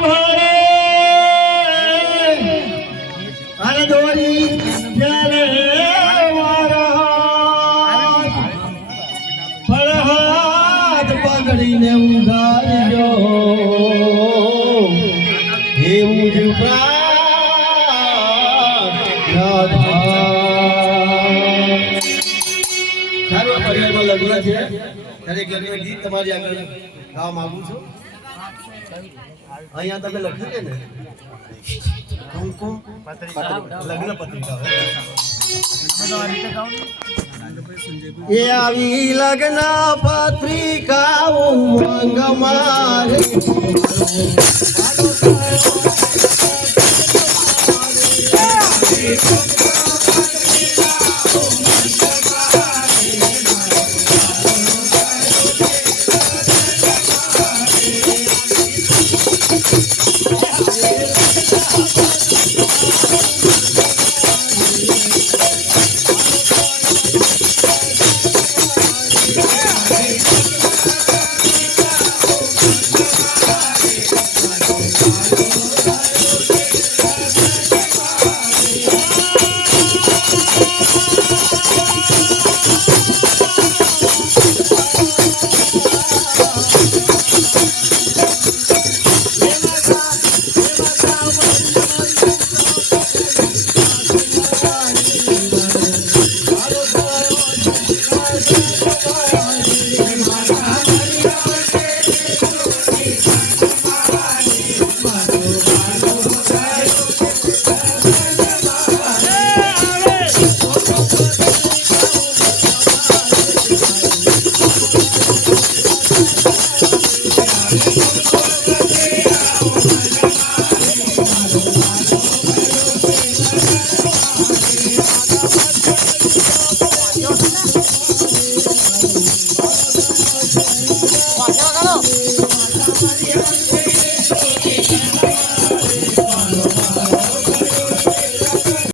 ભરે અરે દોરી જ્યારે મારા ફળહાદ પકડીને ઉગાડજો એવું જ પરિવારમાં લગ્ન છે દરેક લગ્ન ગીત તમારી આગળ ગાવા માંગુ છું અહીંયા તમે લખ્યું છે ને કુમકુમ લગ્ન પત્રિકા એ આવી લગ્ન પત્રિકા ઉમંગ મારે